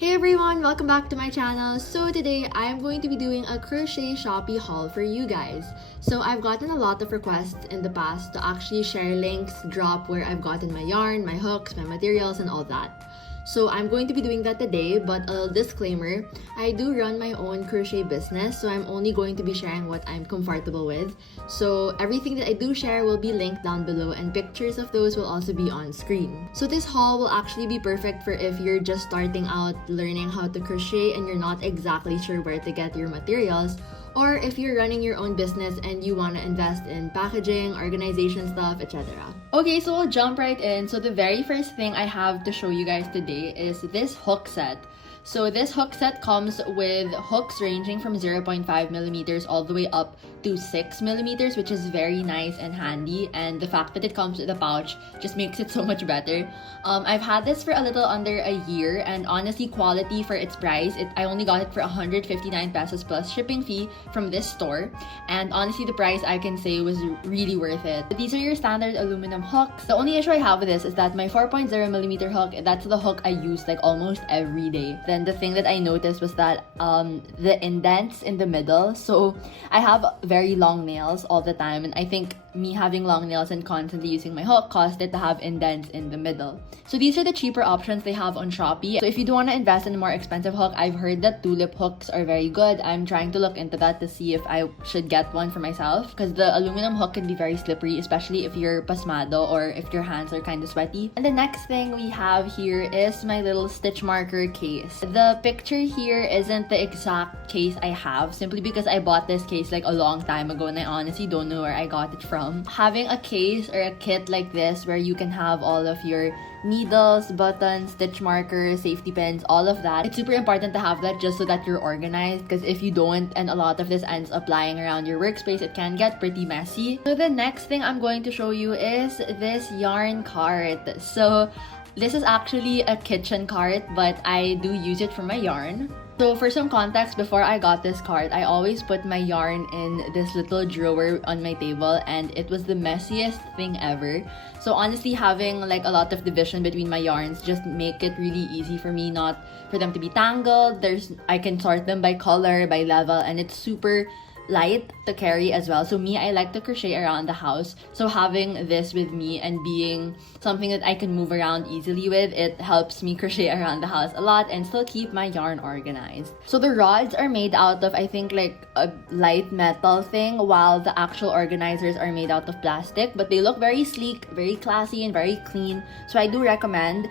Hey everyone, welcome back to my channel. So today I'm going to be doing a crochet Shopee haul for you guys. So I've gotten a lot of requests in the past to actually share links, drop where I've gotten my yarn, my hooks, my materials, and all that. So I'm going to be doing that today, but a little disclaimer, I do run my own crochet business, so I'm only going to be sharing what I'm comfortable with. So everything that I do share will be linked down below and pictures of those will also be on screen. So this haul will actually be perfect for if you're just starting out learning how to crochet and you're not exactly sure where to get your materials, or if you're running your own business and you want to invest in packaging, organization stuff, etc. Okay, so we'll jump right in. So the very first thing I have to show you guys today is this hook set. So this hook set comes with hooks ranging from 0.5 millimeters all the way up to 6 millimeters, which is very nice and handy, and the fact that it comes with a pouch just makes it so much better. I've had this for a little under a year, and honestly, quality for its price, I only got it for 159 pesos plus shipping fee from this store, and honestly the price I can say was really worth it. These are your standard aluminum hooks. The only issue I have with this is that my 4.0 millimeter hook, that's the hook I use like almost every day. Then the thing that I noticed was that the indents in the middle, so I have very long nails all the time, and I think me having long nails and constantly using my hook caused it to have indents in the middle. So these are the cheaper options they have on Shopee. So if you do want to invest in a more expensive hook, I've heard that tulip hooks are very good. I'm trying to look into that to see if I should get one for myself, because the aluminum hook can be very slippery, especially if you're pasmado or if your hands are kind of sweaty. And the next thing we have here is my little stitch marker case. The picture here isn't the exact case I have, simply because I bought this case like a long time ago and I honestly don't know where I got it from. Having a case or a kit like this where you can have all of your needles, buttons, stitch markers, safety pins, all of that, it's super important to have that just so that you're organized, because if you don't and a lot of this ends up lying around your workspace, it can get pretty messy. So the next thing I'm going to show you is this yarn cart. So this is actually a kitchen cart, but I do use it for my yarn. So for some context, before I got this cart, I always put my yarn in this little drawer on my table, and it was the messiest thing ever. So honestly, having like a lot of division between my yarns just make it really easy for me not for them to be tangled. I can sort them by color, by level, and it's super light to carry as well. So me, I like to crochet around the house, so having this with me and being something that I can move around easily with, it helps me crochet around the house a lot and still keep my yarn organized. So the rods are made out of, I think, like a light metal thing, while the actual organizers are made out of plastic, but they look very sleek, very classy, and very clean, so I do recommend.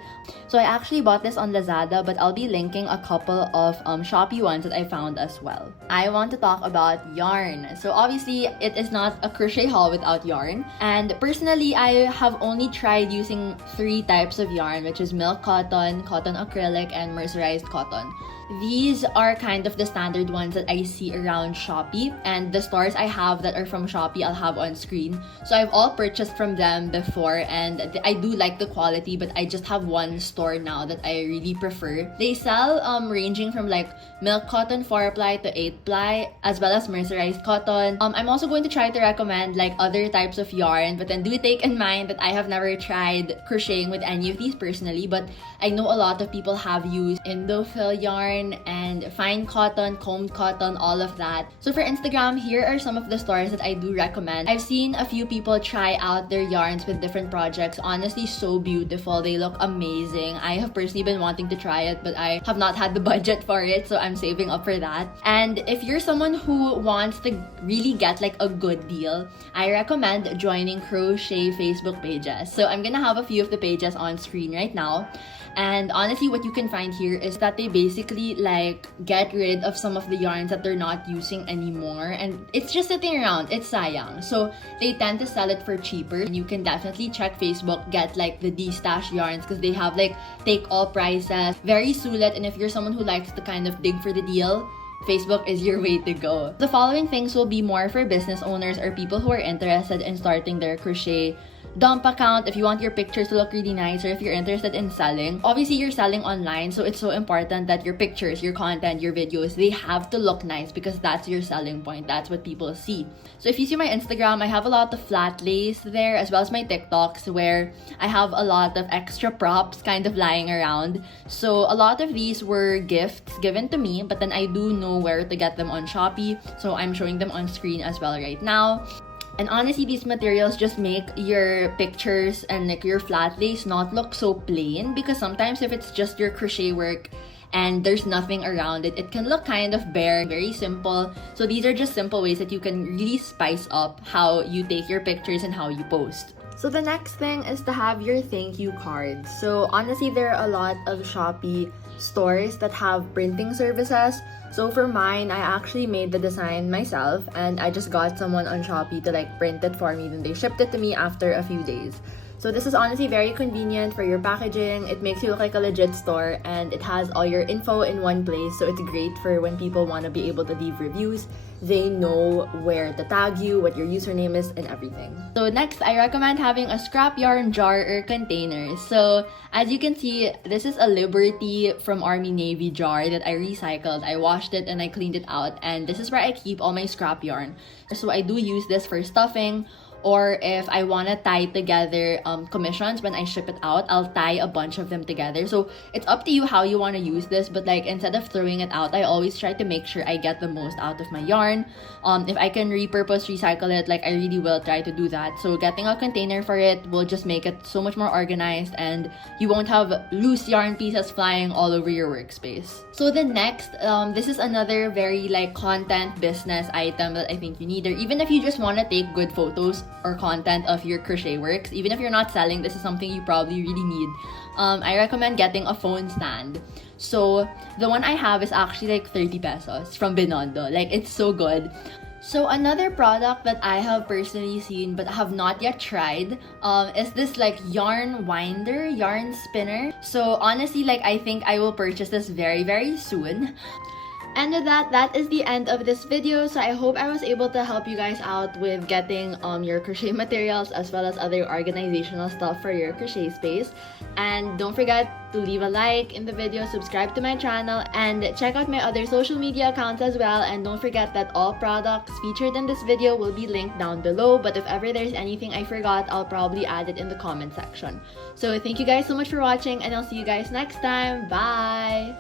So I actually bought this on Lazada, but I'll be linking a couple of Shopee ones that I found as well. I want to talk about yarn. So obviously it is not a crochet haul without yarn, and personally I have only tried using 3 types of yarn, which is milk cotton, cotton acrylic, and mercerized cotton. These are kind of the standard ones that I see around Shopee, and the stores I have that are from Shopee I'll have on screen. So I've all purchased from them before, and I do like the quality, but I just have one store now that I really prefer. They sell ranging from like milk cotton 4-ply to 8-ply, as well as mercerized cotton. I'm also going to try to recommend like other types of yarn, but then do take in mind that I have never tried crocheting with any of these personally, but I know a lot of people have used Indofill yarn and fine cotton, combed cotton, all of that. So for Instagram, here are some of the stores that I do recommend. I've seen a few people try out their yarns with different projects. Honestly, so beautiful. They look amazing. I have personally been wanting to try it, but I have not had the budget for it, so I'm saving up for that. And if you're someone who wants to really get like a good deal, I recommend joining crochet Facebook pages. So I'm gonna have a few of the pages on screen right now. And honestly, what you can find here is that they basically like get rid of some of the yarns that they're not using anymore, and it's just sitting around. It's sayang. So they tend to sell it for cheaper, and you can definitely check Facebook, get like the de-stash yarns, because they have like take all prices, very sulit. And if you're someone who likes to kind of dig for the deal, Facebook is your way to go. The following things will be more for business owners or people who are interested in starting their crochet dump account if you want your pictures to look really nice, or if you're interested in selling. Obviously, you're selling online, so it's so important that your pictures, your content, your videos, they have to look nice because that's your selling point. That's what people see. So if you see my Instagram, I have a lot of flat lays there, as well as my TikToks where I have a lot of extra props kind of lying around. So a lot of these were gifts given to me, but then I do know where to get them on Shopee, so I'm showing them on screen as well right now. And honestly, these materials just make your pictures and like your flat lace not look so plain, because sometimes if it's just your crochet work and there's nothing around it, it can look kind of bare, very simple. So these are just simple ways that you can really spice up how you take your pictures and how you post. So the next thing is to have your thank you cards. So honestly, there are a lot of Shopee stores that have printing services. So for mine, I actually made the design myself, and I just got someone on Shopee to like print it for me, then they shipped it to me after a few days. So this is honestly very convenient for your packaging. It makes you look like a legit store, and it has all your info in one place. So it's great for when people want to be able to leave reviews. They know where to tag you, what your username is, and everything. So next, I recommend having a scrap yarn jar or container. So as you can see, this is a Liberty from Army Navy jar that I recycled. I washed it and I cleaned it out, and this is where I keep all my scrap yarn. So I do use this for stuffing, or if I want to tie together commissions when I ship it out, I'll tie a bunch of them together. So it's up to you how you want to use this, but like instead of throwing it out, I always try to make sure I get the most out of my yarn. If I can repurpose, recycle it, like I really will try to do that. So getting a container for it will just make it so much more organized, and you won't have loose yarn pieces flying all over your workspace. So the next, this is another very like content business item that I think you need, or even if you just want to take good photos or content of your crochet works, even if you're not selling, this is something you probably really need. I recommend getting a phone stand. So the one I have is actually like 30 pesos from Binondo. Like, it's so good. So another product that I have personally seen but have not yet tried is this like yarn winder, yarn spinner. So honestly, like I think I will purchase this very, very soon. And with that, that is the end of this video. So I hope I was able to help you guys out with getting your crochet materials as well as other organizational stuff for your crochet space. And don't forget to leave a like in the video, subscribe to my channel, and check out my other social media accounts as well. And don't forget that all products featured in this video will be linked down below, but if ever there's anything I forgot, I'll probably add it in the comment section. So thank you guys so much for watching, and I'll see you guys next time. Bye!